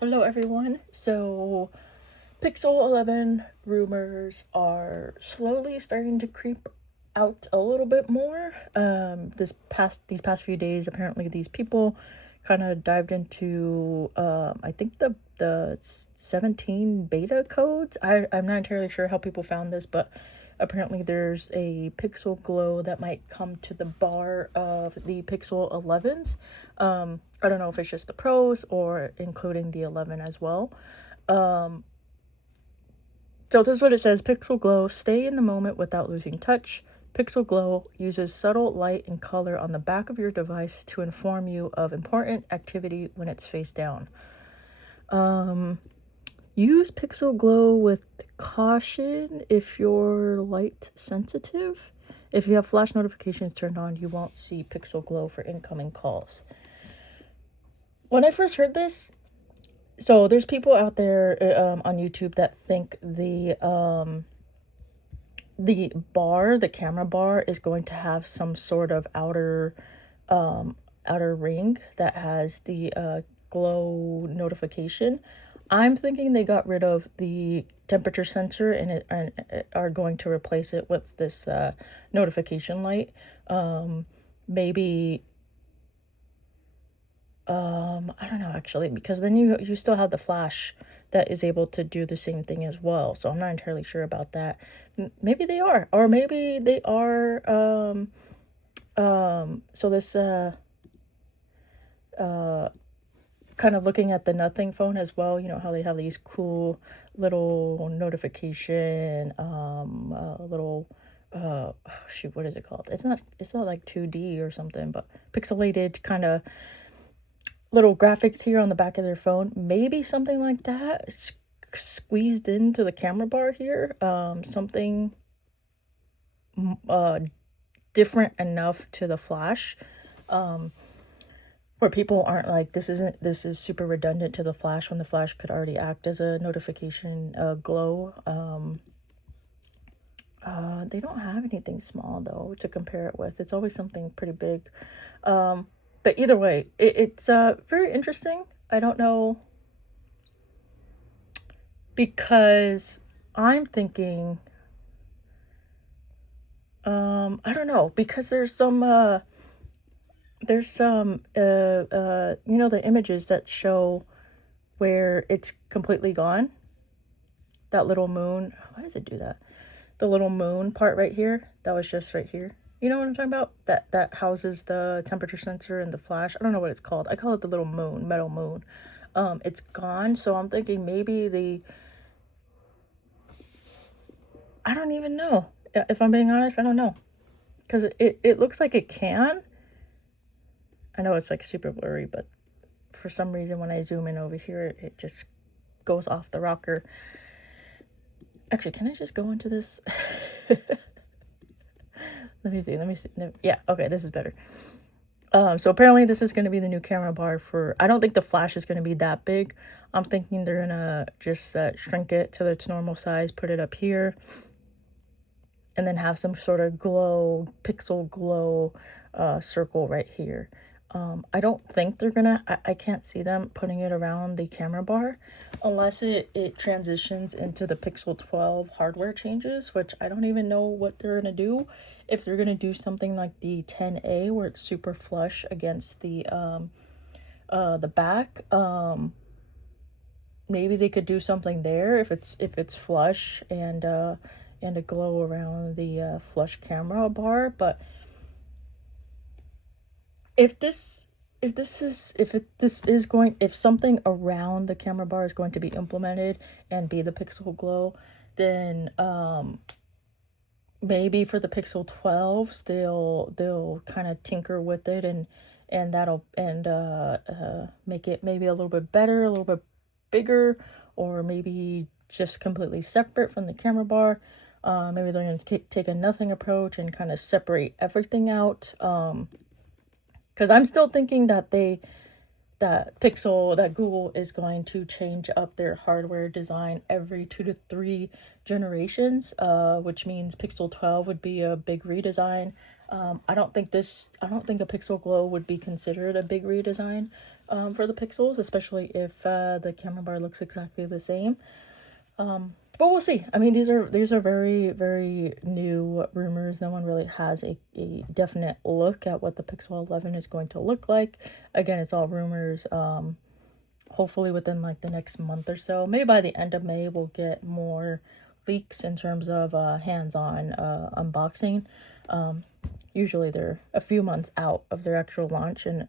Hello, everyone. So, Pixel 11 rumors are slowly starting to creep out a little bit more. These past few days, apparently, these people kind of dived into I think the 17 beta codes. I'm not entirely sure how people found this, but apparently there's a Pixel Glow that might come to the bar of the Pixel 11s. I don't know if it's just the pros or including the 11 as well. So this is what it says: Pixel Glow, stay in the moment without losing touch. Pixel Glow uses subtle light and color on the back of your device to inform you of important activity when it's face down. Use Pixel Glow with caution if you're light sensitive. If you have flash notifications turned on, you won't see Pixel Glow for incoming calls. When I first heard this, so there's people out there on YouTube that think the camera bar, is going to have some sort of outer ring that has the glow notification. I'm thinking they got rid of the temperature sensor and are going to replace it with this notification light. Maybe I don't know actually, because then you still have the flash that is able to do the same thing as well. So I'm not entirely sure about that. Maybe they are, or maybe they are. So this kind of looking at the Nothing phone as well. You know how they have these cool little notification, little shoot, what is it called? It's not like 2D or something, but pixelated kind of little graphics here on the back of their phone. Maybe something like that squeezed into the camera bar here. Something uh different enough to the flash, where people aren't like, this is super redundant to the flash, when the flash could already act as a notification glow. They don't have anything small though to compare it with. It's always something pretty big. But either way, it's very interesting. I don't know, because I'm thinking, I don't know, because there's some the images that show where it's completely gone. That little moon, why does it do that? The little moon part right here, that was just right here. You know what I'm talking about? That houses the temperature sensor and the flash. I don't know what it's called. I call it the little moon, metal moon. It's gone, so I'm thinking maybe I don't even know. If I'm being honest, I don't know. Because it looks like it can. I know it's like super blurry, but for some reason when I zoom in over here, it just goes off the rocker. Actually, can I just go into this? Let me see. No, yeah, okay, this is better. So apparently this is going to be the new camera bar for, I don't think the flash is going to be that big. I'm thinking they're going to just shrink it to its normal size, put it up here, and then have some sort of pixel glow circle right here. I don't think they're gonna, I can't see them putting it around the camera bar unless it transitions into the Pixel 12 hardware changes, which I don't even know what they're gonna do. If they're gonna do something like the 10A where it's super flush against the back, maybe they could do something there if it's flush and a glow around the flush camera bar. But if if something around the camera bar is going to be implemented and be the Pixel Glow, then maybe for the Pixel 12s they'll kind of tinker with it, and that'll and make it maybe a little bit better, a little bit bigger, or maybe just completely separate from the camera bar. Maybe they're going to take a nothing approach and kind of separate everything out. Because I'm still thinking that Google is going to change up their hardware design every 2 to 3 generations, which means Pixel 12 would be a big redesign. I don't think a Pixel Glow would be considered a big redesign, for the Pixels, especially if the camera bar looks exactly the same. But we'll see. I mean, these are very, very new rumors. No one really has a definite look at what the Pixel 11 is going to look like. Again, it's all rumors. Hopefully within like the next month or so, maybe by the end of May, we'll get more leaks in terms of hands-on unboxing. Usually they're a few months out of their actual launch in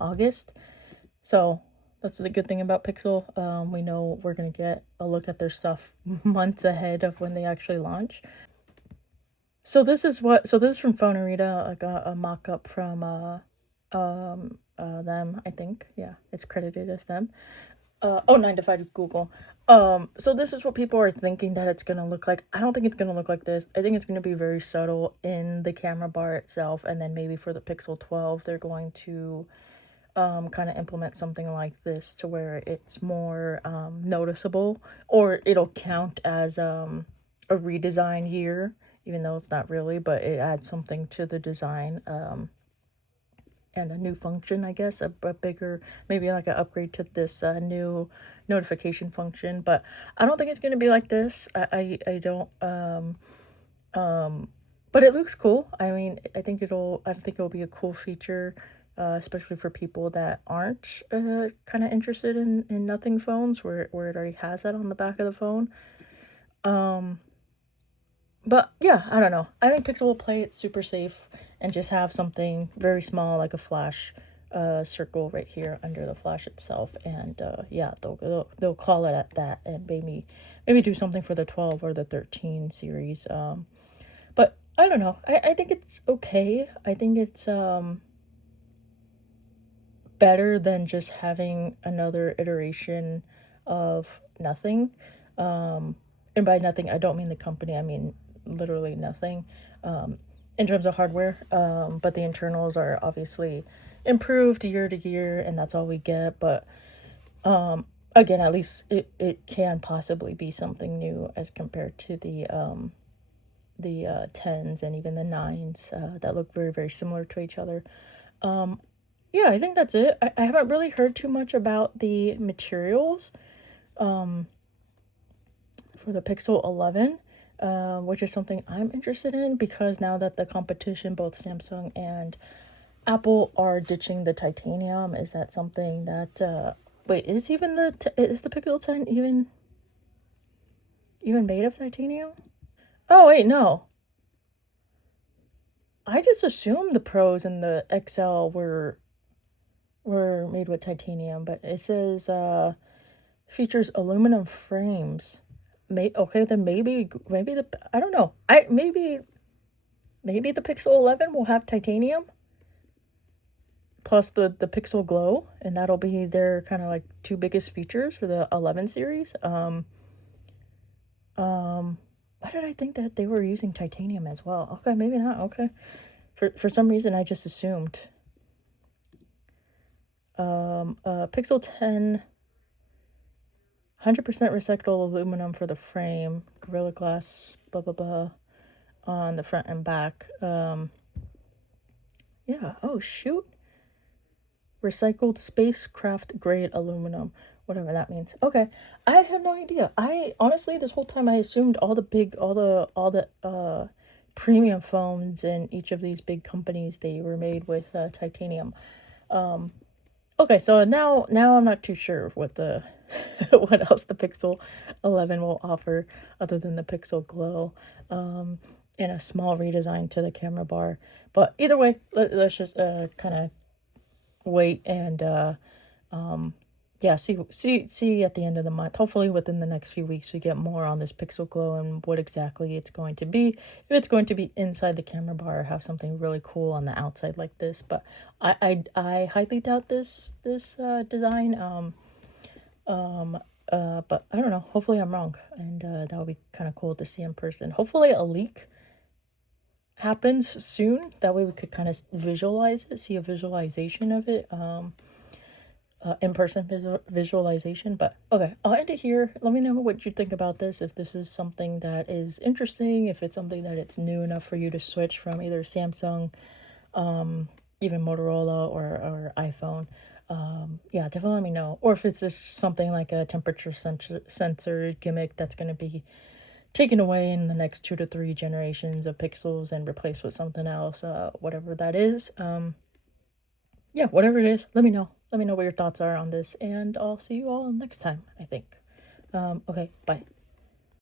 August. So that's the good thing about Pixel. We know we're gonna get a look at their stuff months ahead of when they actually launch. So this is from Phonarita. I got a mock-up from them, I think. Yeah, it's credited as them. 9 to 5 Google. So this is what people are thinking that it's gonna look like. I don't think it's gonna look like this. I think it's gonna be very subtle in the camera bar itself, and then maybe for the Pixel 12, they're going to kind of implement something like this to where it's more noticeable, or it'll count as a redesign year, even though it's not really, but it adds something to the design. And a new function, I guess, a bigger, maybe like an upgrade to this new notification function. But I don't think it's going to be like this. I don't, but it looks cool. I mean, I think it'll be a cool feature, especially for people that aren't kind of interested in nothing phones, where it already has that on the back of the phone. But yeah, I don't know. I think Pixel will play it super safe and just have something very small, like a flash circle right here under the flash itself. And yeah, they'll call it at that, and maybe do something for the 12 or the 13 series. But I don't know. I think it's okay. I think it's better than just having another iteration of nothing. And by nothing, I don't mean the company, I mean literally nothing in terms of hardware. But the internals are obviously improved year to year, and that's all we get. But again, at least it can possibly be something new as compared to the 10s and even the 9s that look very, very similar to each other. Yeah, I think that's it. I haven't really heard too much about the materials for the Pixel 11, which is something I'm interested in, because now that the competition, both Samsung and Apple, are ditching the titanium, is that something that wait, is the Pixel 10 even made of titanium? Oh wait, no. I just assumed the Pros and the XL were made with titanium, but it says features aluminum frames. Okay, then maybe the, I don't know. Maybe the Pixel 11 will have titanium plus the Pixel Glow, and that'll be their kind of like two biggest features for the 11 series. Why did I think that they were using titanium as well? Okay, maybe not. Okay. For some reason I just assumed. Pixel 10, 100% recyclable aluminum for the frame, Gorilla Glass, blah blah blah, on the front and back. Yeah, oh shoot. Recycled spacecraft grade aluminum, whatever that means. Okay, I have no idea. I honestly, this whole time I assumed all the premium phones in each of these big companies, they were made with titanium. Okay, so now I'm not too sure what the what else the Pixel 11 will offer other than the Pixel Glow, and a small redesign to the camera bar. But either way, let's just kind of wait and yeah, see at the end of the month. Hopefully within the next few weeks we get more on this Pixel Glow and what exactly it's going to be. If it's going to be inside the camera bar or have something really cool on the outside like this. But I highly doubt this design. But I don't know. Hopefully I'm wrong, and that would be kind of cool to see in person. Hopefully a leak happens soon. That way we could kind of visualize it, see a visualization of it. In-person visualization. But okay, I'll end it here. Let me know what you think about this, if this is something that is interesting, if it's something that it's new enough for you to switch from either Samsung, even Motorola or iPhone. Yeah, definitely let me know. Or if it's just something like a temperature sensor gimmick that's going to be taken away in the next 2 to 3 generations of pixels and replaced with something else, whatever that is. Yeah, whatever it is, let me know. Let me know what your thoughts are on this, and I'll see you all next time, I think. Okay, bye.